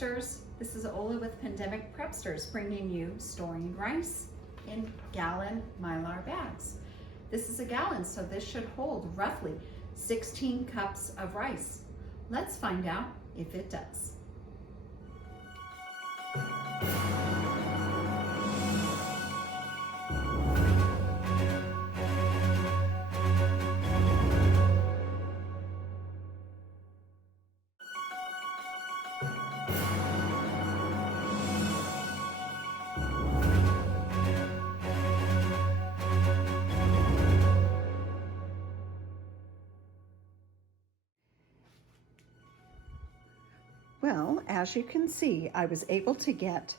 Prepsters. This is Ola with Pandemic Prepsters, bringing you storing rice in Gallon Mylar bags. This is a gallon, so this should hold roughly 16 cups of rice. Let's find out if it does. Well, as you can see, I was able to get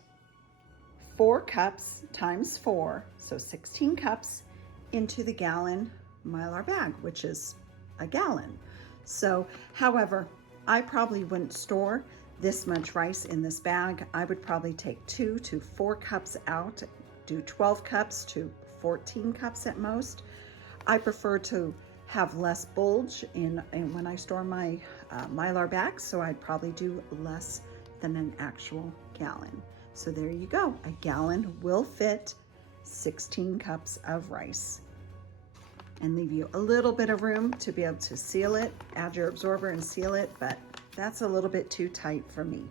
4 cups times 4, so 16 cups into the Gallon Mylar bag, which is a gallon. So, however, I probably wouldn't store this much rice in this bag. I would probably take 2 to 4 cups out, do 12 cups to 14 cups at most. I prefer to have less bulge in when I store my Mylar bags, so I'd probably do less than an actual gallon. So there you go. A gallon will fit 16 cups of rice and leave you a little bit of room to be able to seal it, add your absorber and seal it, but that's a little bit too tight for me.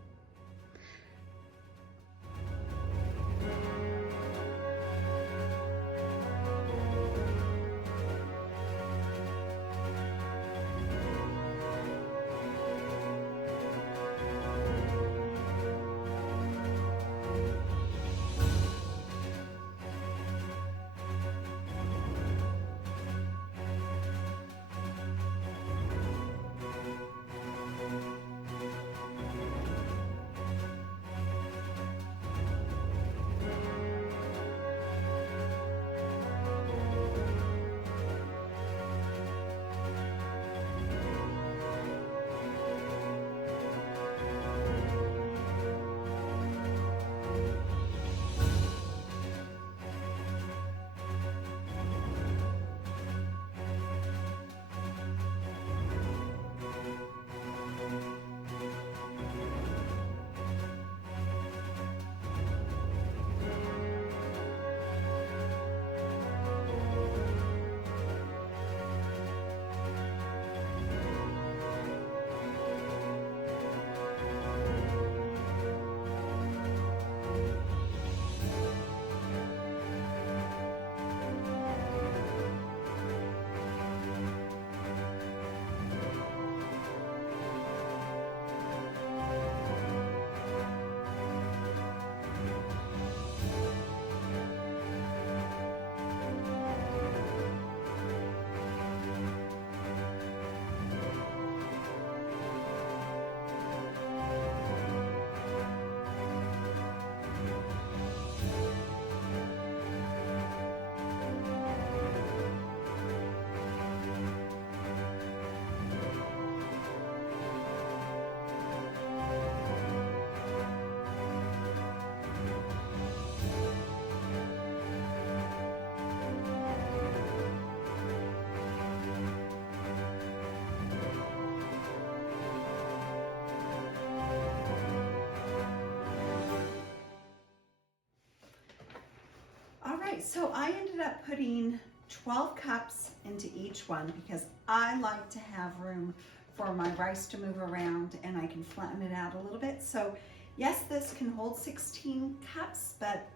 So I ended up putting 12 cups into each one because I like to have room for my rice to move around and I can flatten it out a little bit. So yes, this can hold 16 cups, but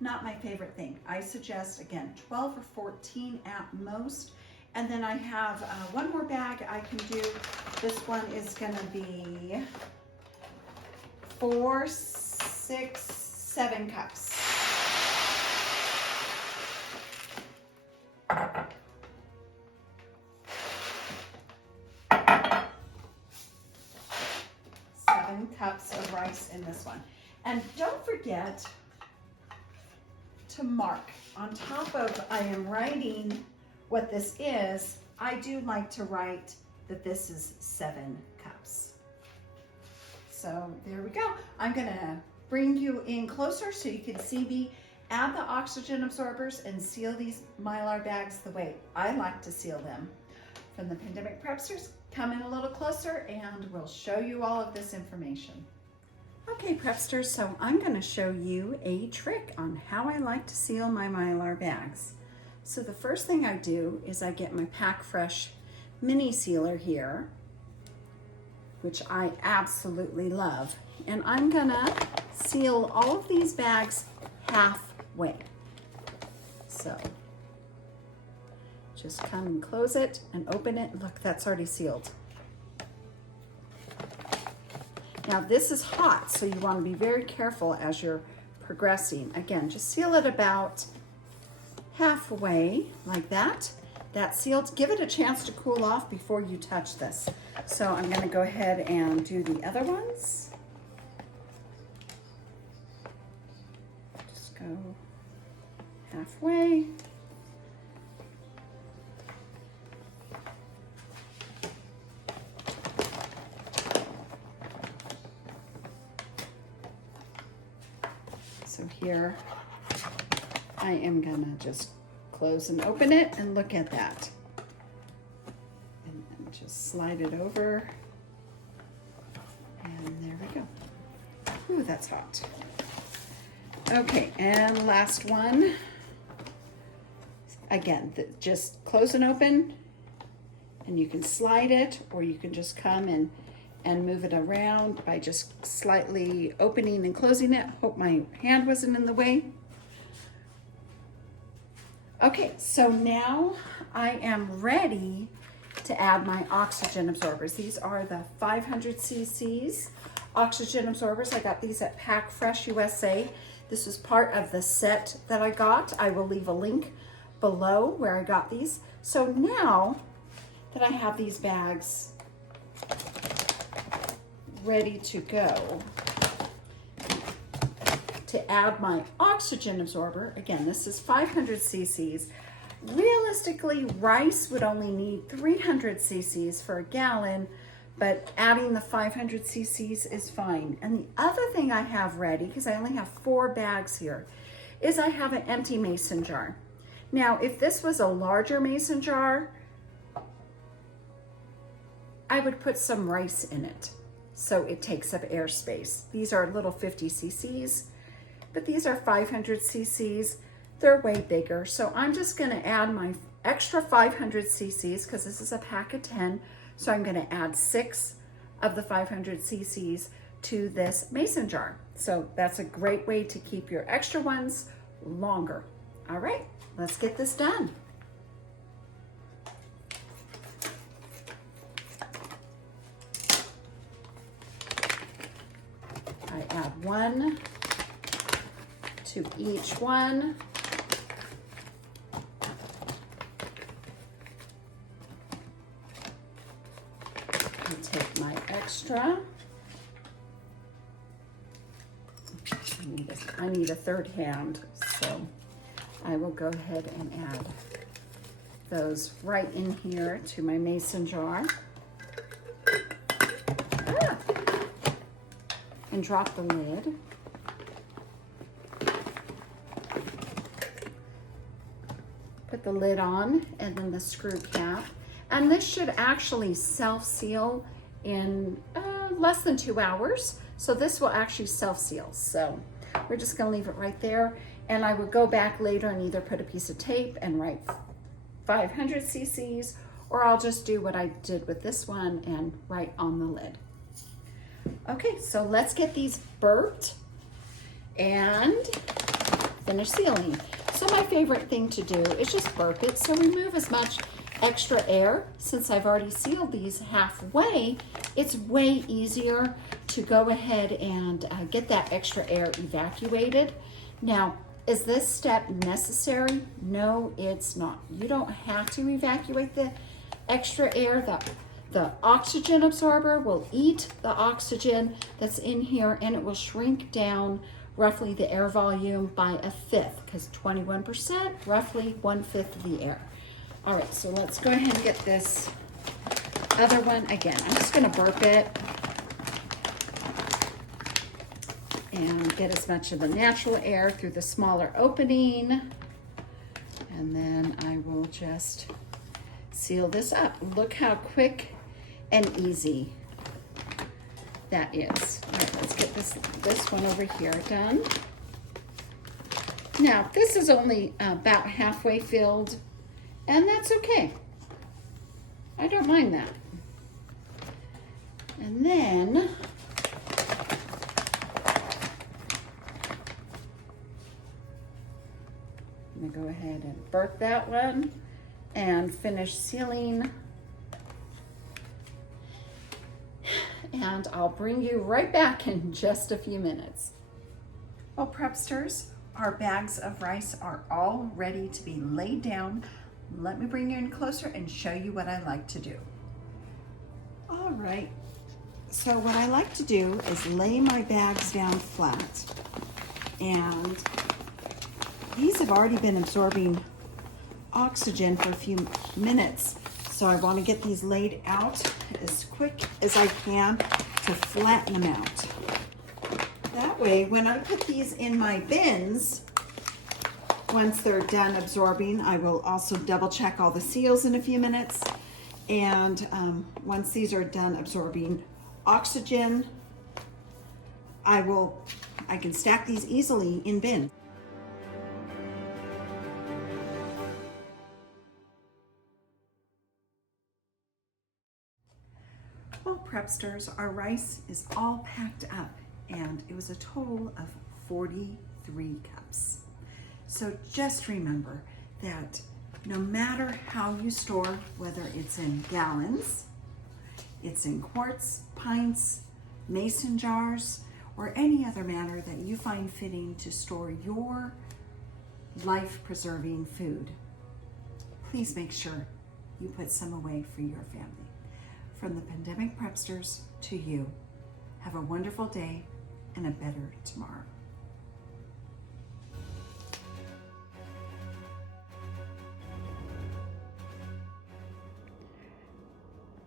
not my favorite thing. I suggest, again, 12 or 14 at most. And then I have one more bag I can do. This one is gonna be 4, 6, 7 cups. Cups of rice in this one. And don't forget to mark on top of I am writing what this is. I do like to write that this is 7 cups. So there we go. I'm gonna bring you in closer so you can see me add the oxygen absorbers and seal these Mylar bags the way I like to seal them. From the Pandemic Prepsters, come in a little closer and we'll show you all of this information. Okay, Prepsters, so I'm going to show you a trick on how I like to seal my Mylar bags. So the first thing I do is I get my Pack Fresh mini sealer here, which I absolutely love. And I'm going to seal all of these bags halfway. So just come and close it and open it. Look, that's already sealed. Now this is hot, so you want to be very careful as you're progressing. Again, just seal it about halfway, like that. That's sealed. Give it a chance to cool off before you touch this. So I'm going to go ahead and do the other ones. Just go halfway. So here I am gonna just close and open it, and look at that. And then just slide it over. And there we go. Ooh, that's hot. Okay, and last one. Again, just close and open, and you can slide it, or you can just come and move it around by just slightly opening and closing it. Hope my hand wasn't in the way. Okay, so now I am ready to add my oxygen absorbers. These are the 500 cc's oxygen absorbers. I got these at Pack Fresh USA. This is part of the set that I got. I will leave a link below where I got these. So now that I have these bags ready to go to add my oxygen absorber, again, this is 500 cc's. Realistically, rice would only need 300 cc's for a gallon, but adding the 500 cc's is fine. And the other thing I have ready, because I only have 4 bags here, is I have an empty mason jar. Now, if this was a larger mason jar, I would put some rice in it, so it takes up airspace. These are little 50 cc's, but these are 500 cc's. They're way bigger. So I'm just gonna add my extra 500 cc's, because this is a pack of 10. So I'm gonna add 6 of the 500 cc's to this mason jar. So that's a great way to keep your extra ones longer. All right, let's get this done. I add 1 to each one. I take my extra. I need a third hand, so I will go ahead and add those right in here to my mason jar. And drop the lid. Put the lid on, and then the screw cap. And this should actually self-seal in less than 2 hours. So this will actually self-seal. So we're just gonna leave it right there. And I would go back later and either put a piece of tape and write 500 cc's, or I'll just do what I did with this one and write on the lid. Okay, so let's get these burped and finish sealing. So my favorite thing to do is just burp it. So remove as much extra air. Since I've already sealed these halfway, it's way easier to go ahead and get that extra air evacuated. Now, is this step necessary? No, it's not. You don't have to evacuate the extra air. The oxygen absorber will eat the oxygen that's in here, and it will shrink down roughly the air volume by 1/5, because 21%, roughly 1/5 of the air. All right, so let's go ahead and get this other one. Again, I'm just gonna burp it and get as much of the natural air through the smaller opening. And then I will just seal this up. Look how quick and easy that is. All right, let's get this one over here done. Now, this is only about halfway filled, and that's okay. I don't mind that. And then I'm gonna go ahead and burp that one and finish sealing. And I'll bring you right back in just a few minutes. Well, Prepsters, our bags of rice are all ready to be laid down. Let me bring you in closer and show you what I like to do. All right, so what I like to do is lay my bags down flat, and these have already been absorbing oxygen for a few minutes, so I want to get these laid out as quick as I can to flatten them out. That way, when I put these in my bins, once they're done absorbing, I will also double check all the seals in a few minutes. And once these are done absorbing oxygen, I can stack these easily in bins. Well, Prepsters, our rice is all packed up, and it was a total of 43 cups. So just remember that no matter how you store, whether it's in gallons, it's in quarts, pints, mason jars, or any other manner that you find fitting to store your life-preserving food, please make sure you put some away for your family. From the Pandemic Prepsters to you, have a wonderful day and a better tomorrow.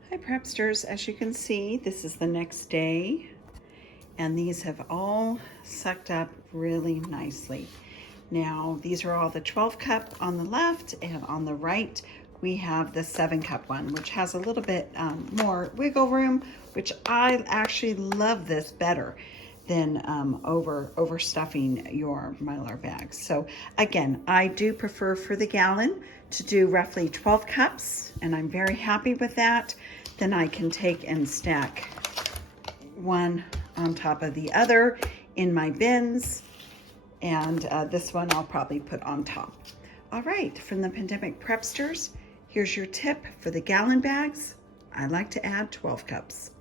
Hi Prepsters, as you can see, this is the next day, and these have all sucked up really nicely. Now, these are all the 12 cup on the left, and on the right, we have the 7 cup one, which has a little bit more wiggle room, which I actually love this better than overstuffing your Mylar bags. So again, I do prefer for the gallon to do roughly 12 cups, and I'm very happy with that. Then I can take and stack one on top of the other in my bins, and this one I'll probably put on top. All right, from the Pandemic Prepsters, here's your tip for the gallon bags. I like to add 12 cups.